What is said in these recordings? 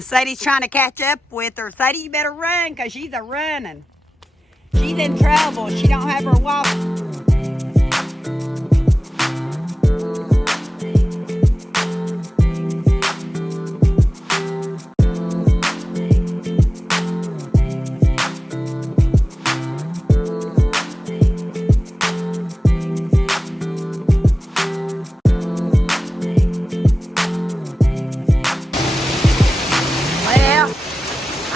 Sadie's trying to catch up with her. Sadie, you better run, because she's a running. She's in trouble. She don't have her walk.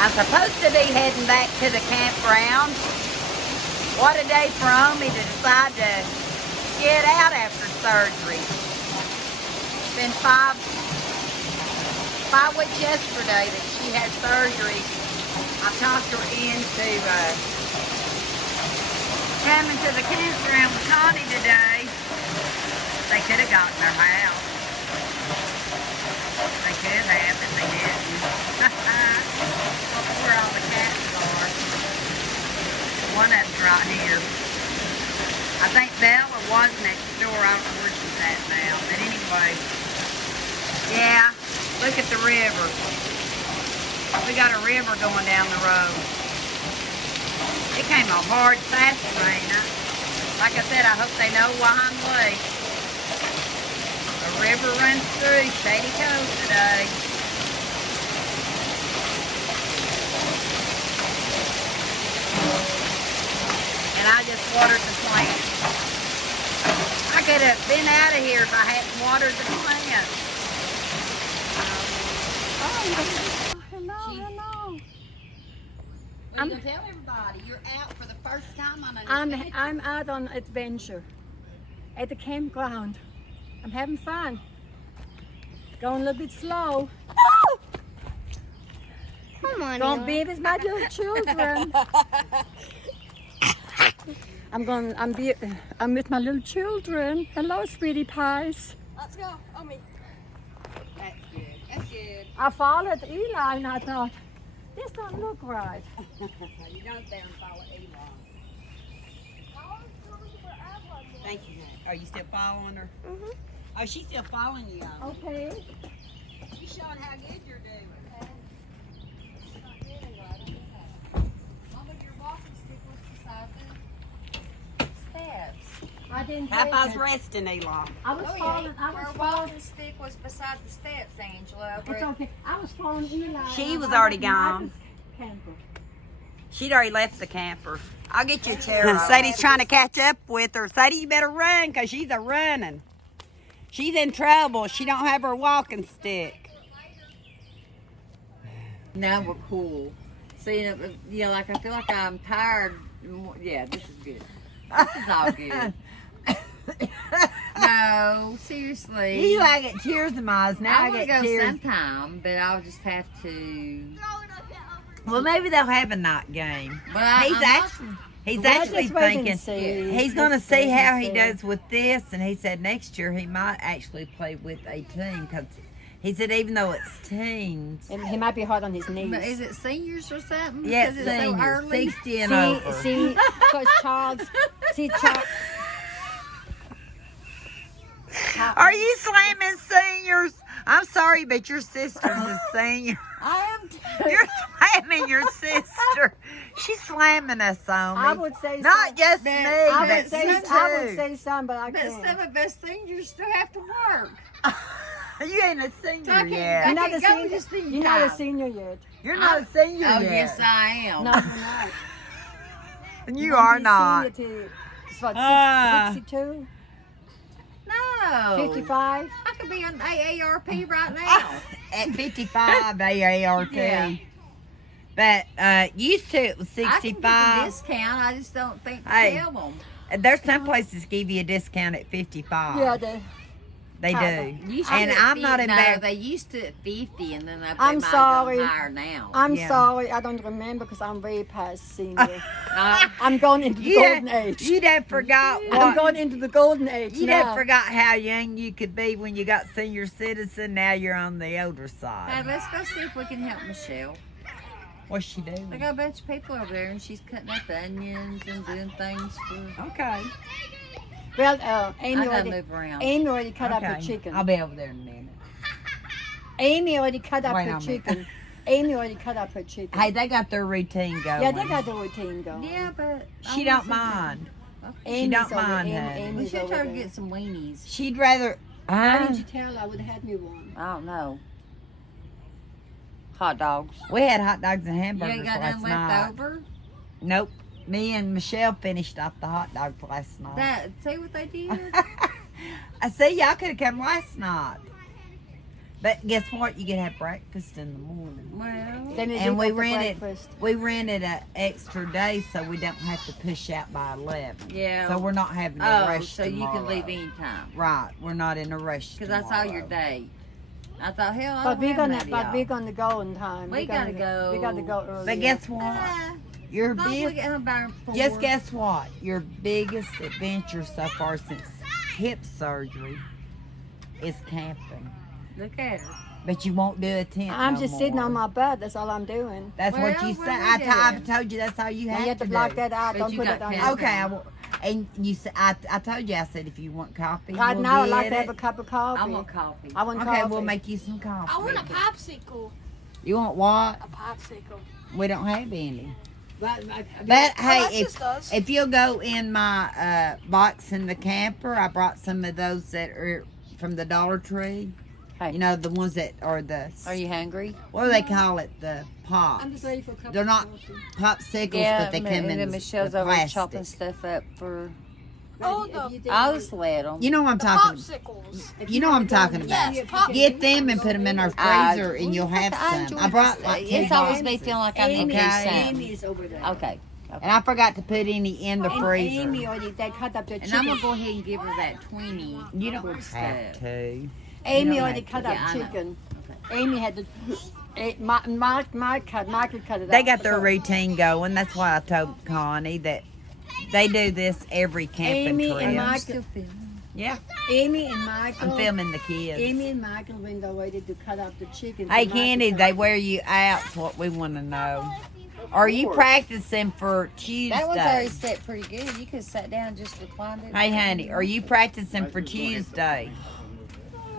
I'm supposed to be heading back to the campground. What a day for Omi to decide to get out after surgery. It's been five weeks yesterday that she had surgery. I talked her into coming to the campground with Connie today. They could have gotten her house. They could have, but they didn't. Look where all the cats are. One of them's right here. I think Bella was next door. I don't know where she's at now. But anyway, yeah, look at the river. We got a river going down the road. It came a hard, fast rain. Like I said, I hope they know why I'm late. The river runs through Shady Cove today. And I just watered the plant. I could have been out of here if I hadn't watered the plant. Hello. I'm going to tell everybody you're out for the first time on an adventure. I'm out on adventure at the campground. I'm having fun. Going a little bit slow. Oh! Come on, Don't be with my little children. I'm with my little children. Hello, sweetie pies. Let's go, Omi. That's good. That's good. I followed Eli and I thought, this don't look right. You don't there and follow Elon. Thank you. Are you still following her? Mm-hmm. Oh, she's still following you. Okay. She's showing how good you're doing. Mama, your walking stick was beside the steps. I didn't How take I was it. resting, Elon. I was following. Her walking stick was beside the steps, Angela. It's okay. I was following Eli. She and was I already went to gone. Marcus' camper. She'd already left the camper. I'll get you a chair. Sadie's trying to catch up with her. Sadie, you better run, because she's a running. She's in trouble. She don't have her walking stick. Now we're cool. See, yeah, like I feel like I'm tired. Yeah, this is good. This is all good. No, seriously. You like it tears in my eyes. Now I I want to get go tears. sometime, but I'll just have to. Well, maybe they'll have a night game. But He's We'll actually just wait and thinking see. he's going to Let's see wait and how he see. does with this, and he said next year he might actually play with a team, because he said even though it's teens, And he might be hard on his knees. But is it seniors or something? yeah, Because it's so seniors, early. 60 and over. See, because Charles, Charles. Are you slamming seniors? I'm sorry, but your sister's a senior. I am. You're slamming your sister. She's slamming us on me. I would say Not some. just me, I but would say, you I would too. say some, but I But can't. some of us seniors still have to work. You ain't a senior So I can't- yet. You're not can't a go senior. this thing You're not a time. senior yet. You're not a senior Oh, yet. yes, I am. No, you're not. And you You're are gonna not. be senior to, it's what, Ah. 62, No. 55? I could be on AARP right now. At 55 AARP. Yeah. But used to it was I can get the 65. discount. I just don't think to Hey. tell them. There's some places give you a discount at 55. Yeah, They do. Used to And at I'm not 50 No, embarrassed. they used to at 50, and then they I'm might sorry. go higher now. I'm Yeah. sorry, I don't remember because I'm way past senior. No, I'm going into the You'd golden have, age. you'd have forgot I'm what. going into the golden age You'd now. have forgot how young you could be when you got senior citizen. Now you're on the older hey, side. let's go see if we can help Michelle. What's she doing? They got a bunch of people over there, and she's cutting up onions and doing things for. Okay. Well, I Amy gotta already, move around. Amy already cut up her Okay. chicken. I'll be over there in a minute. Amy already cut up Wait her on me. chicken. Amy already cut up her chicken. Hey, they got their routine going. yeah, they got the routine going. Yeah, but She don't mind. Amy's don't over- mind, Amy- honey. We Amy's should over try to there. get some weenies. She'd rather. Why didn't you tell? I would have had me one. I don't know. Hot dogs. We had hot dogs and You hamburgers ain't got last none night. left over? Nope. Me and Michelle finished off the hot dogs last night. That see what they did? I see y'all could have come last night. But guess what? You can have breakfast in the morning. Well, Then And we rented. rented an extra day so we don't have to push out by 11. yeah. So we're not having to oh, rush so you can tomorrow. leave anytime. Right. We're not in a rush Because I saw your tomorrow. date. I thought, hell, I But don't we're have gonna, none of but y'all. we're gonna go in time. We gotta go. We gotta go early. But guess what? Ah, Your as long as we big, get home by 4. just guess what? Your biggest adventure so far since hip surgery is camping. Look at her. But you won't do a tent I'm no just sitting more. on my butt. That's all I'm doing. That's what Well, you what said. we I did. told you that's all you Now have you have to to block do. that out. But Don't you put got it on. pants. Okay, I will. And you said I told you. I said if you want coffee, Right we'll now, I'd get like to have it. a cup of coffee. I want coffee. I want Okay, coffee. we'll make you some coffee. I want a popsicle. You want what? A popsicle. We don't have any. But Hey, Alexis does. if you'll go in my box in the camper, I brought some of those that are from the Dollar Tree. Hey. You know, the ones that are the, Are you hungry? what do they call it? The pops. I'm just ready for a cup They're of not coffee. popsicles, but they come in Michelle's the over plastic. chopping stuff up for. Oh, If the- you think I'll you- just let them. You know what I'm The talking popsicles. if You know what I'm talking go- about. Yes, pop- Get them and put them in our freezer and you'll have some. I brought like 2 It's always me boxes. feeling like I need Amy, to do Okay. something. Amy is over there. Okay. And I forgot to put any in the And freezer. Amy already, they cut up their And chicken. I'm gonna go ahead and give her that 20. You don't good have stuff. to. Amy You don't already have cut to. up Yeah, I know. chicken. Amy had to. Michael cut it They up. got their routine going. That's why I told Connie that they do this every camping Amy trip. and I'm Michael. still feeling. Yeah, Amy and Michael. I'm filming the kids. Amy and Michael went away to cut up the chicken. Hey, So Michael Candy, cut they up- wear you out. Is what we want to know. Are you practicing for That one's already Tuesday? set pretty good. You could have sat down and just reclined it. Hey, honey, are you practicing for Tuesday?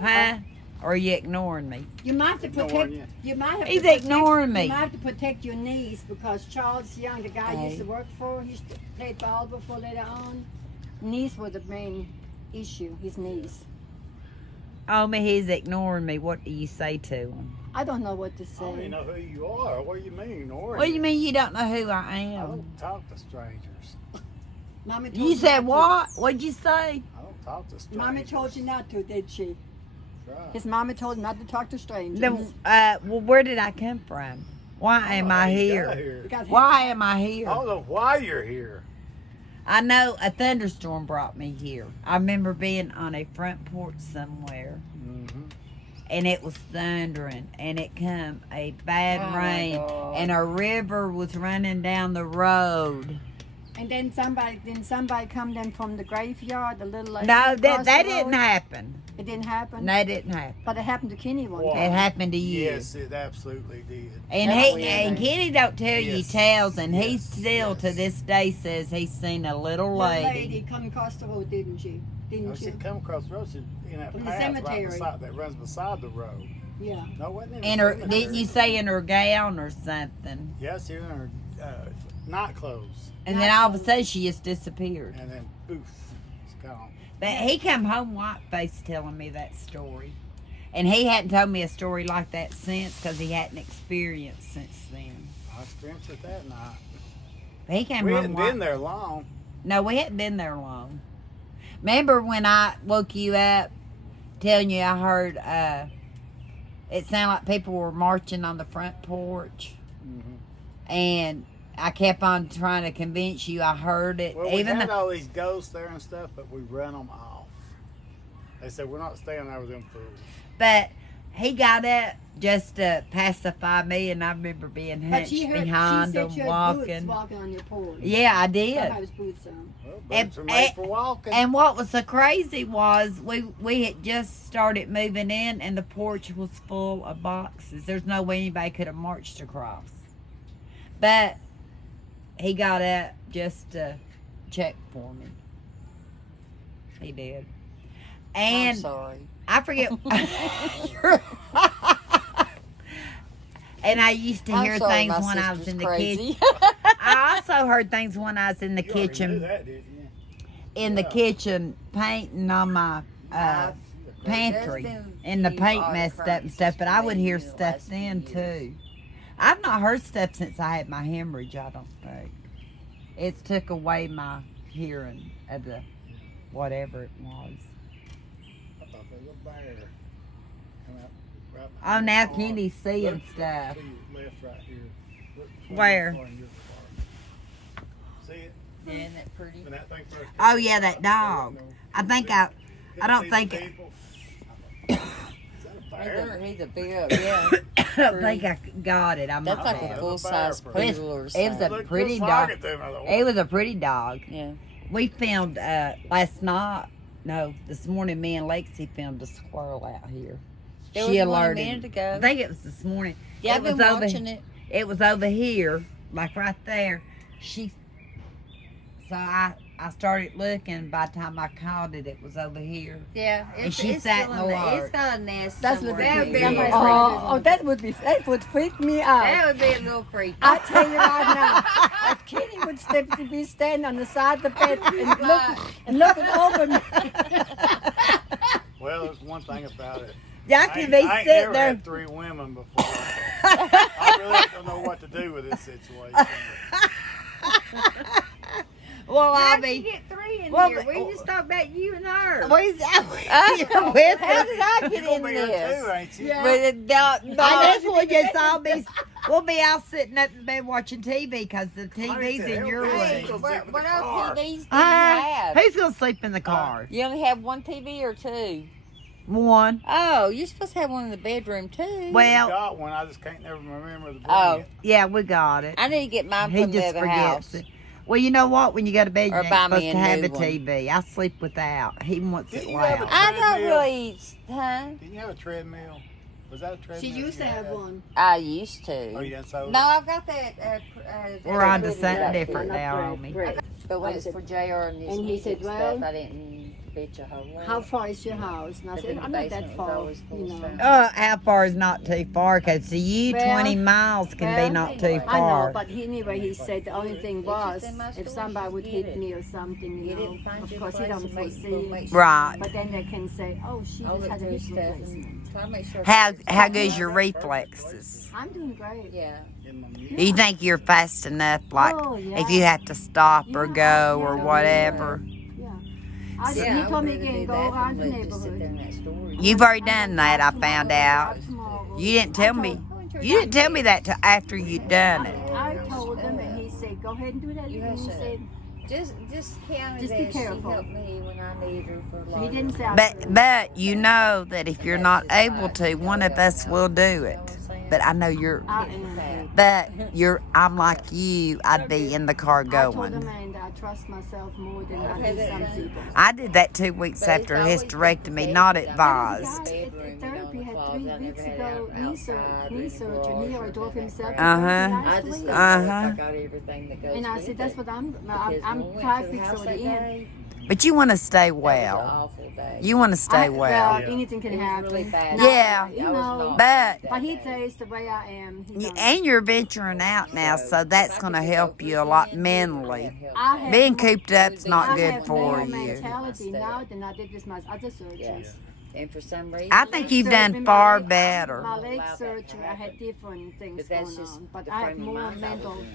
Huh? Or are you ignoring me? You might have to protect. You might have. He's to protect, ignoring You me. might have to protect your knees because Charles Young, the guy I used to work for, he used to play ball before later on. Knees were the main issue. His knees. Oh, me, he's ignoring me. What do you say to him? I don't know what to I don't even say. know who you are. What do you mean? Or What do you mean you don't know who I I am? don't talk to strangers. Mommy told You said not what? What'd you say? I don't talk to To. strangers. Mommy told you not to, did she? Right. His mommy told him not to talk to strangers. Then, well, where did I come from? Why am I How you here? got here? Because Why am I I here? don't know why you're here. I know a thunderstorm brought me here. I remember being on a front porch somewhere, Mm-hmm. and it was thundering, and it come a bad Oh, my rain, God. and a river was running down the road. And then somebody come then from the graveyard, the little lady. No, across that the didn't road. happen. It didn't happen. That didn't happen. But it happened to Kenny one Wow. time. It happened to you. Yes, it absolutely did. And That's he weird. and Kenny don't tell you Yes. tales, and he Yes. still to Yes. this day says he's seen a little Little lady. come across the road, didn't she? I Didn't she you? come across the road she, in that From the path cemetery. right beside, that runs beside the road. Yeah. No, it wasn't in In the her, cemetery. didn't you say in her gown or something? Yes, she was in her night clothes. And then all of a sudden she just disappeared. And then poof, it's gone. But he come home white faced telling me that story. And he hadn't told me a story like that since because he hadn't experienced since then. I experienced it that night. But he came We home hadn't white. been there long. No, we hadn't been there long. Remember when I woke you up telling you I heard it sounded like people were marching on the front porch? Mm-hmm. And I kept on trying to convince you I heard it. Well, we even had though, all these ghosts there and stuff, but we run them off. They said, we're not staying there with them fools. but he got up just to pacify me, and I remember being But hunched she heard. behind She said him you had boots walking. walking on your porch. Yeah, I did. Somebody's boots on. Well, And- boots are made for walking. And what was so crazy was we had just started moving in, and the porch was full of boxes. There's no way anybody could have marched across. But he got up just to check for me. He did. I'm And sorry. I forget. And I used to I'm hear sorry, things my when I was sister's in the crazy. kitchen. I also heard things when I was in the You already knew kitchen, that, didn't you? in the kitchen, painting on my pantry, and the paint messed up and stuff. But I would hear stuff then too. I've not heard stuff since I had my hemorrhage. I don't think it's took away my hearing of the whatever it was. I thought there was a bear. Come out right Oh, behind now the car. Kenny's seeing Look stuff. to your left right here. Look between Where? your car and your car. See it? Isn't that pretty? When that thing first Oh came yeah, out, that I dog. didn't know. I think I don't See think the people? I thought, is that a bear? He's a big, yeah. I don't think I got it. I'm That's not like bad. a full-size It's- poodle or it was something. a Looked pretty just dog. like it to me, I thought, It was a pretty dog. Yeah. We filmed last night. No, this morning me and Lexi filmed a squirrel out here. There She was one a alerted. minute ago. I think it was this morning. Yeah, it I've been was over- watching it. It was over here, like right there. So I started looking. By the time I called it, it was over here. Yeah, And she sat in the water. It's got a nest That's somewhere. what That would be, that would freak me out. that would be a little freaky. I tell you right now, if Kitty would be standing on the side of the bed and looking over me. well, there's one thing about it. Y'all I can ain't- be I ain't sitting never there. had 3 women before. I really don't know what to do with this situation. Well, How'd I'll you be. get 3 in Well, here? We just talked about you and her. With How us. did I You're get gonna in be here this? too, ain't you? Yeah. But I guess we'll just all be. We'll be all sitting up in bed watching TV because the TV's in your Hey, room. what else TVs do you Uh, have? who's gonna sleep in the car? You only have one TV or 2? One. Oh, you're supposed to have one in the bedroom too. I Well, got one. I just can't never remember to bring Oh. it. yeah, we got it. I need to get mine He from the just other forgets house. it. Well, you know what? When you go to bed, you Or ain't buy me supposed a to have new a one. TV. I sleep without. He wants Didn't it you have a loud. I don't treadmill? really, huh? Didn't you have a treadmill? Was that a treadmill? She used to you have had? one. I used to. Oh, you done sold No, it? I've got that. We're on to that something right different there. now, homie. But when it's for JR and his And he said, music well, stuff, I didn't bitch a whole lot. How far is your house? And I But said, then the I'm not basement that was far, always full you of know. stuff. How far is not too far? Because to you, Well, 20 miles can well, be not too I know, far. but anyway, he said the only thing It's was just in my if storage, somebody would just hit get it. me or something, Get you it know. and find Of your course, he place don't and foresee we'll it. make sure Right. But then they can say, oh, she All just the had a good hip stuff replacement. and try to make sure. How good's your reflexes? I'm doing great. Yeah. In my Do you think you're fast enough, like, Oh, yeah. if you have to stop or Yeah, go or yeah. wme? Yeah. Yeah, He I told would me rather again, do go that around the than live just sit there neighborhood. in that storage. You've already done that, I found out. You didn't tell me. You didn't tell me that till after you'd done it. I told him, and he said, go ahead and do that. You And he have to. said, Just count Just it be as careful. she helped me when I needed her for he life. didn't say, But you know that if you're not able to, one of us will do it. But I know you're. I am. But I'm like you. I'd be in the car I told going. Amanda I trust myself more than I do some people. I did that 2 weeks after hysterectomy, not advised. Therapy had 3 weeks ago, knee surgery, and he already drove himself to Uh-huh. therapy I last just week. don't know if Uh-huh. I got everything that goes And I with said, that's it. what Because I'm when we went 5 to the weeks house already that in. day, But you want to stay that was an well. awful day. You want to stay well. Well, Yeah. anything can It was happen. really bad. Now, Yeah. you I was know, not But- that but he day. says the way I am. He don't. And you're venturing out now, so that's going to help you a lot mentally. I have Being more- cooped up's not I good have for more you. mentality now than I did with my other surgeries. Yes. And for some reason, I think you've done Surgery, far my better. My leg Allow that to surgery, I had happen. different things but that's going just on. But the I have frame of more mind I was mental. in.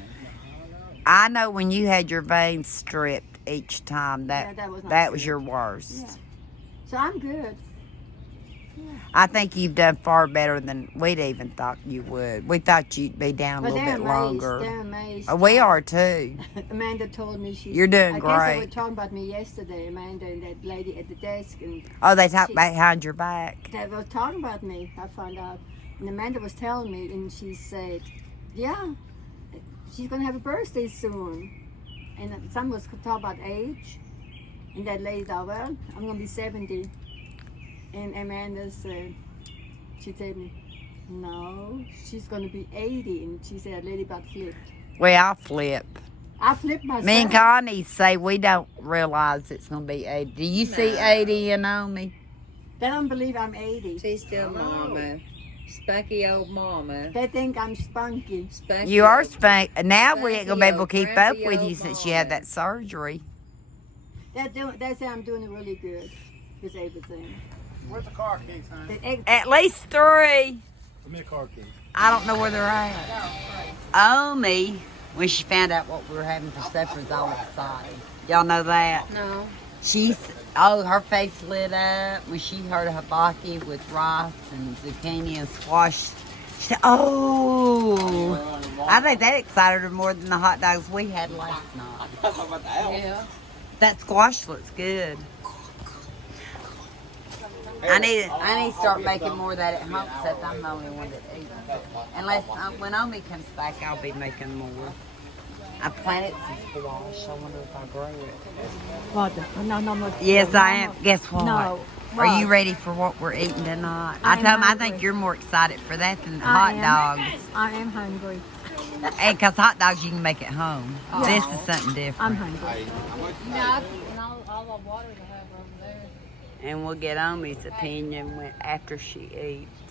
I know when you had your veins stripped each time, Yeah, that was not that was good. your worst. Yeah. So I'm good. I think you've done far better than we'd even thought you would. We thought you'd be down a But little they're bit amazed. longer. They're amazed. We are too. Amanda told me she's. You're doing I guess they great. were talking about me yesterday, Amanda and that lady at the desk, and Oh, they talk She- behind your back. they were talking about me. I found out, and Amanda was telling me, and she said, "Yeah, she's gonna have a birthday soon." And some was talking about age, and that lady thought, "Well, I'm gonna be 70." And Amanda said, she told me, "No, she's gonna be 80." And she said, "Lady about flipped." Well, I'll flip. I flipped myself. Me and Connie say we don't realize it's going to be 80. Do you see 80 in on me? They don't believe I'm 80. She's still mama. Spunky old mama. They think I'm spunky. Spunky You are old- spank. Now we ain't gonna be able to Spunky keep up old with you grumpy since old you had mama. that surgery. They say I'm doing really good with everything. Where's the car keys, honey? The ex- At least 3. Give me a car key. I don't know where they're at. Omi, when she found out what we were having for supper, was all excited. Y'all know that? No. Her face lit up when she heard hibachi with rice and zucchini and squash. She said, oh, I think that excited her more than the hot dogs we had last night. Yeah. That squash looks good. I need to start making more of that at home, except I'm the only one that eats it. Unless when Omi comes back, I'll be making more. I planted some squash. I wonder if I grow it. What? No. Yes, I am. Guess what? No. Are you What? ready for what we're eating tonight? I I am told him I hungry. think you're more excited for that than I hot am. dogs. I am hungry. And because hot dogs you can make at home. Oh. This is something different. I'm hungry. No, and all the water they have over there. And we'll get Omi's opinion after she eats.